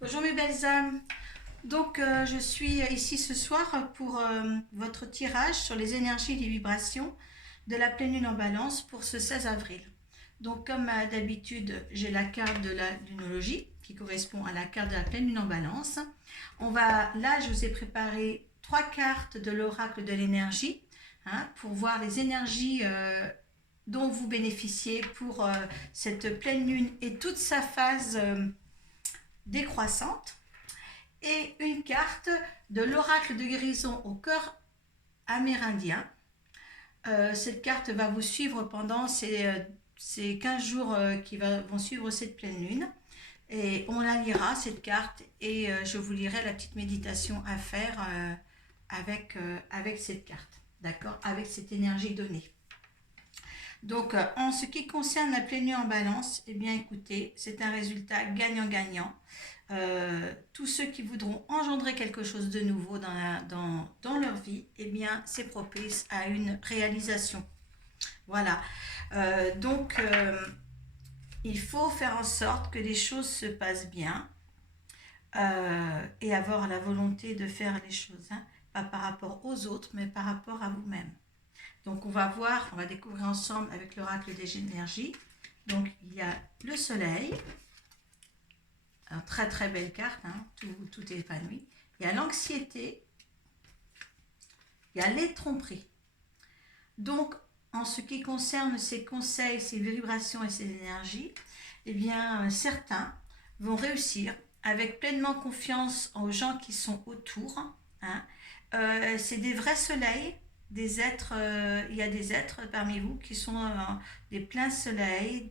Bonjour mes belles âmes. Donc je suis ici ce soir pour votre tirage sur les énergies et les vibrations de la pleine lune en balance pour ce 16 avril. Donc comme d'habitude, j'ai la carte de la lunologie qui correspond à la carte de la pleine lune en balance. Là, je vous ai préparé trois cartes de l'oracle de l'énergie, pour voir les énergies dont vous bénéficiez pour cette pleine lune et toute sa phase décroissante, et une carte de l'oracle de guérison au cœur amérindien. Cette carte va vous suivre pendant ces 15 jours vont suivre cette pleine lune. Et on la lira, cette carte, et je vous lirai la petite méditation à faire avec cette carte, d'accord, avec cette énergie donnée. Donc, en ce qui concerne la pleine lune en balance, eh bien, écoutez, c'est un résultat gagnant-gagnant. Tous ceux qui voudront engendrer quelque chose de nouveau dans leur vie, eh bien, c'est propice à une réalisation. Voilà. Il faut faire en sorte que les choses se passent bien et avoir la volonté de faire les choses, pas par rapport aux autres, mais par rapport à vous-même. Donc on va découvrir ensemble avec l'oracle des énergies. Donc il y a le soleil, une très très belle carte, tout est épanoui. Il y a l'anxiété, il y a les tromperies. Donc en ce qui concerne ces conseils, ces vibrations et ces énergies, eh bien certains vont réussir avec pleinement confiance aux gens qui sont autour. C'est des vrais soleils. Il y a des êtres parmi vous qui sont des pleins soleil,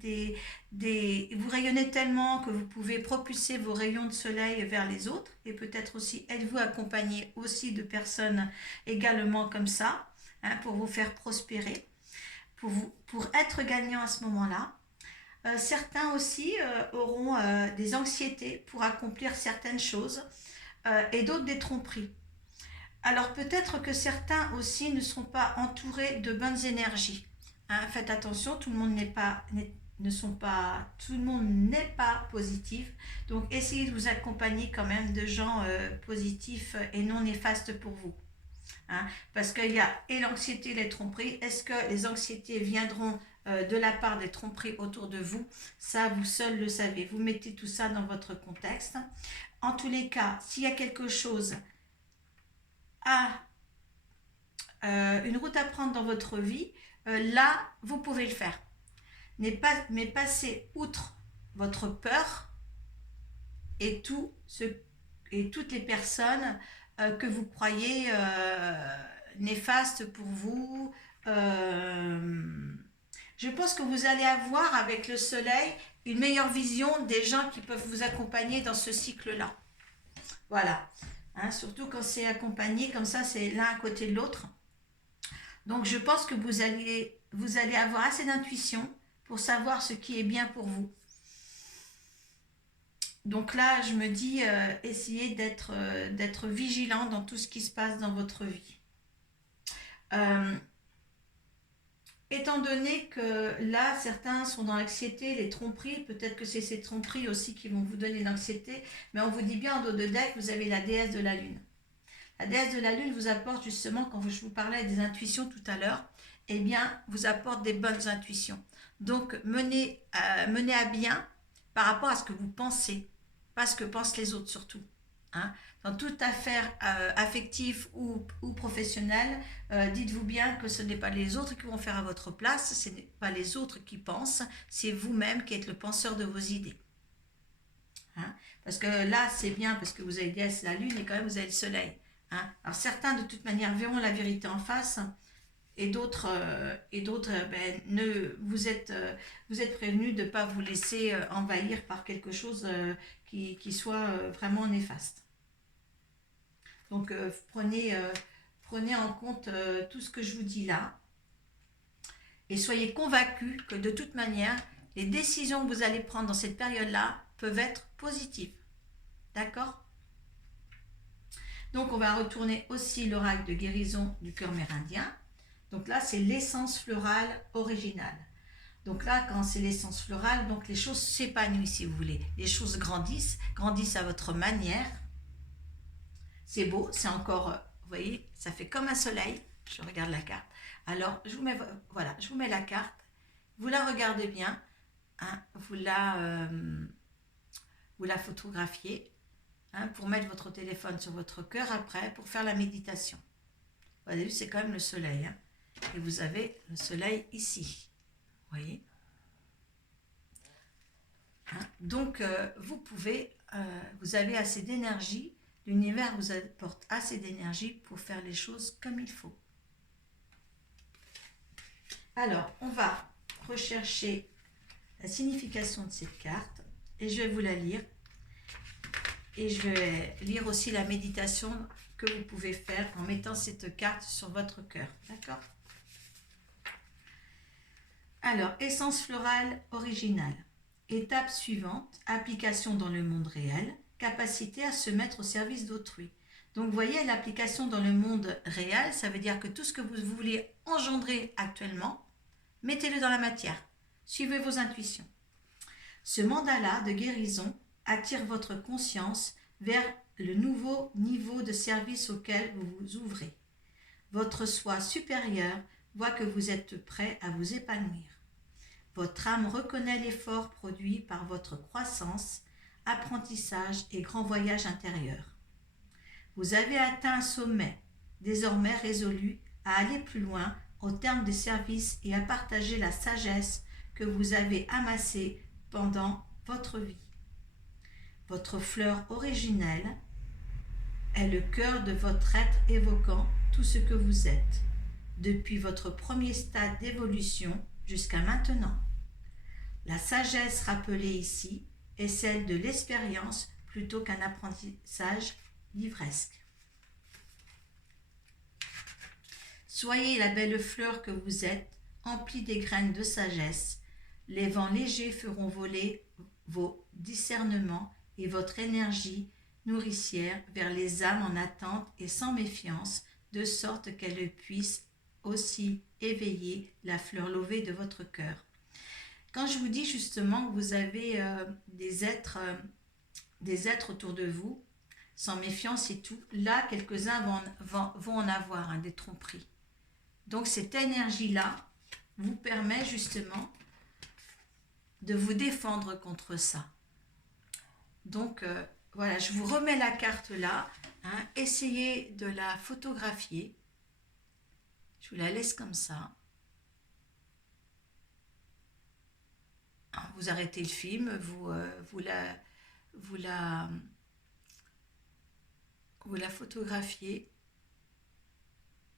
vous rayonnez tellement que vous pouvez propulser vos rayons de soleil vers les autres, et peut-être aussi êtes-vous accompagné aussi de personnes également comme ça, pour vous faire prospérer, pour être gagnant à ce moment-là. Certains aussi auront des anxiétés pour accomplir certaines choses, et d'autres des tromperies. Alors peut-être que certains aussi ne seront pas entourés de bonnes énergies. Faites attention, tout le monde n'est pas positif. Donc essayez de vous accompagner quand même de gens positifs et non néfastes pour vous. Parce qu'il y a et l'anxiété et les tromperies. Est-ce que les anxiétés viendront de la part des tromperies autour de vous? Ça, vous seul le savez. Vous mettez tout ça dans votre contexte. En tous les cas, s'il y a quelque chose une route à prendre dans votre vie, là, vous pouvez le faire. Mais passez outre votre peur et toutes les personnes que vous croyez néfastes pour vous. Je pense que vous allez avoir avec le soleil une meilleure vision des gens qui peuvent vous accompagner dans ce cycle-là. Voilà. Surtout quand c'est accompagné, comme ça, c'est l'un à côté de l'autre. Donc je pense que vous allez avoir assez d'intuition pour savoir ce qui est bien pour vous. Donc là, je me dis, essayez d'être vigilant dans tout ce qui se passe dans votre vie. Étant donné que là, certains sont dans l'anxiété, les tromperies, peut-être que c'est ces tromperies aussi qui vont vous donner l'anxiété, mais on vous dit bien en dos de deck, vous avez la déesse de la lune. La déesse de la lune vous apporte justement, quand je vous parlais des intuitions tout à l'heure, eh bien, vous apporte des bonnes intuitions. Donc, menez à bien par rapport à ce que vous pensez, pas ce que pensent les autres surtout. Dans toute affaire affective ou professionnelle, dites-vous bien que ce n'est pas les autres qui vont faire à votre place, ce n'est pas les autres qui pensent, c'est vous-même qui êtes le penseur de vos idées. Parce que là, c'est bien, parce que vous avez la lune et quand même vous avez le soleil. Alors certains de toute manière verront la vérité en face, et d'autres vous êtes prévenus de ne pas vous laisser envahir par quelque chose qui soit vraiment néfaste. Donc prenez en compte tout ce que je vous dis là, et soyez convaincus que de toute manière les décisions que vous allez prendre dans cette période là peuvent être positives. D'accord? Donc on va retourner aussi l'oracle de guérison du cœur mérindien. Donc là c'est l'essence florale originale. Donc là, quand c'est l'essence florale, donc les choses s'épanouissent, si vous voulez. Les choses grandissent à votre manière. C'est beau, c'est encore, vous voyez, ça fait comme un soleil. Je regarde la carte. Alors, je vous mets, voilà, je vous mets la carte. Vous la regardez bien, hein, vous la photographiez, hein, pour mettre votre téléphone sur votre cœur après, pour faire la méditation. Vous avez vu, c'est quand même le soleil, hein, et vous avez le soleil ici. Vous voyez, hein, donc, vous avez assez d'énergie, l'univers vous apporte assez d'énergie pour faire les choses comme il faut. Alors, on va rechercher la signification de cette carte et je vais vous la lire. Et je vais lire aussi la méditation que vous pouvez faire en mettant cette carte sur votre cœur. D'accord? Alors, essence florale originale. Étape suivante, application dans le monde réel, capacité à se mettre au service d'autrui. Donc, vous voyez, l'application dans le monde réel, ça veut dire que tout ce que vous voulez engendrer actuellement, mettez-le dans la matière. Suivez vos intuitions. Ce mandala de guérison attire votre conscience vers le nouveau niveau de service auquel vous vous ouvrez. Votre soi supérieur voit que vous êtes prêt à vous épanouir. Votre âme reconnaît l'effort produit par votre croissance, apprentissage et grand voyage intérieur. Vous avez atteint un sommet, désormais résolu à aller plus loin au terme des services et à partager la sagesse que vous avez amassée pendant votre vie. Votre fleur originelle est le cœur de votre être évoquant tout ce que vous êtes, depuis votre premier stade d'évolution jusqu'à maintenant. La sagesse rappelée ici est celle de l'expérience plutôt qu'un apprentissage livresque. Soyez la belle fleur que vous êtes, emplie des graines de sagesse. Les vents légers feront voler vos discernements et votre énergie nourricière vers les âmes en attente et sans méfiance, de sorte qu'elles puissent aussi éveiller la fleur levée de votre cœur. Quand je vous dis justement que vous avez des êtres autour de vous, sans méfiance et tout, là, quelques-uns vont en avoir, hein, des tromperies. Donc, cette énergie-là vous permet justement de vous défendre contre ça. Donc, voilà, je vous remets la carte là. Hein, essayez de la photographier. Je vous la laisse comme ça. Vous arrêtez le film, vous la photographiez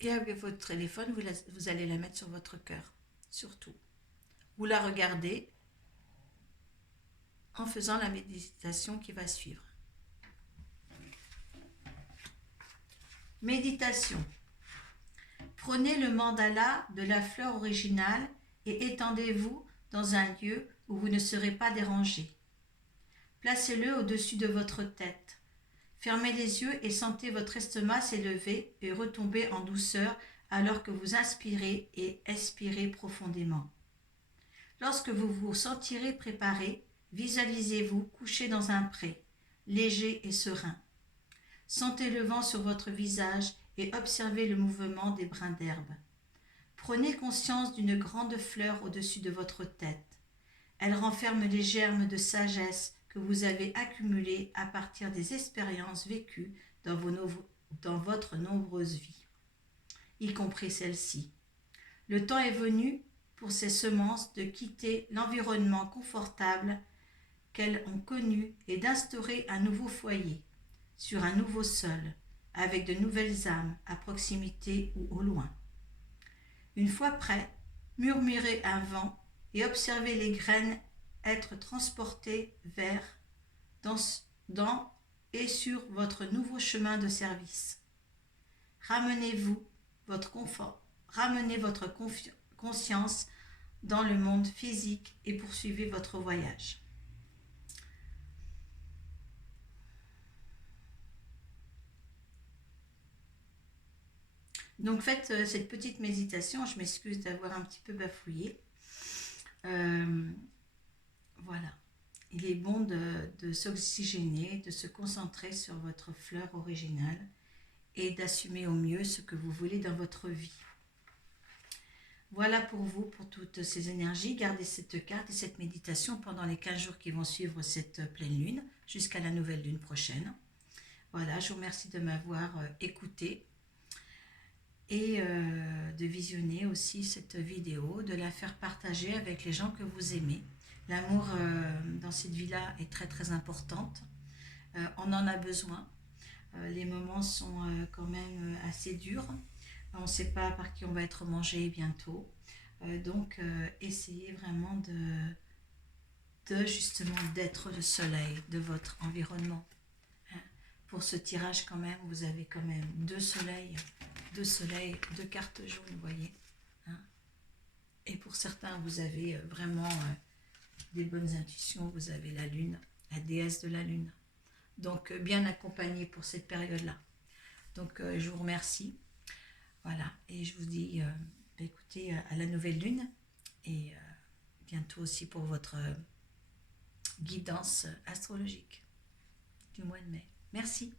et avec votre téléphone, vous allez la mettre sur votre cœur, surtout. Vous la regardez en faisant la méditation qui va suivre. Méditation. Prenez le mandala de la fleur originale et étendez-vous dans un lieu où vous ne serez pas dérangé. Placez-le au-dessus de votre tête. Fermez les yeux et sentez votre estomac s'élever et retomber en douceur alors que vous inspirez et expirez profondément. Lorsque vous vous sentirez préparé, visualisez-vous couché dans un pré, léger et serein. Sentez le vent sur votre visage et observez le mouvement des brins d'herbe. Prenez conscience d'une grande fleur au-dessus de votre tête. Elle renferme les germes de sagesse que vous avez accumulés à partir des expériences vécues dans votre nombreuse vie, y compris celle-ci. Le temps est venu pour ces semences de quitter l'environnement confortable qu'elles ont connu et d'instaurer un nouveau foyer, sur un nouveau sol, avec de nouvelles âmes à proximité ou au loin. Une fois prêt, murmurez un vent et observez les graines être transportées vers, dans et sur votre nouveau chemin de service. Ramenez votre conscience dans le monde physique et poursuivez votre voyage. Donc faites cette petite méditation, je m'excuse d'avoir un petit peu bafouillé. Euh, voilà. Il est bon de s'oxygéner, de se concentrer sur votre fleur originale et d'assumer au mieux ce que vous voulez dans votre vie. Voilà pour vous, pour toutes ces énergies. Gardez cette carte et cette méditation pendant les 15 jours qui vont suivre cette pleine lune, jusqu'à la nouvelle lune prochaine. Voilà, je vous remercie de m'avoir écouté et de visionner aussi cette vidéo, de la faire partager avec les gens que vous aimez. L'amour dans cette vie-là est très très importante. On en a besoin. Les moments sont quand même assez durs. On ne sait pas par qui on va être mangé bientôt. Donc, essayez vraiment de justement d'être le soleil de votre environnement. Hein. Pour ce tirage quand même, vous avez quand même deux soleils, deux cartes jaunes, vous voyez. Hein. Et pour certains, vous avez vraiment des bonnes intuitions. Vous avez la lune, la déesse de la lune. Donc, bien accompagné pour cette période-là. Donc, je vous remercie. Voilà, et je vous dis, écoutez, à la nouvelle lune et bientôt aussi pour votre guidance astrologique du mois de mai. Merci.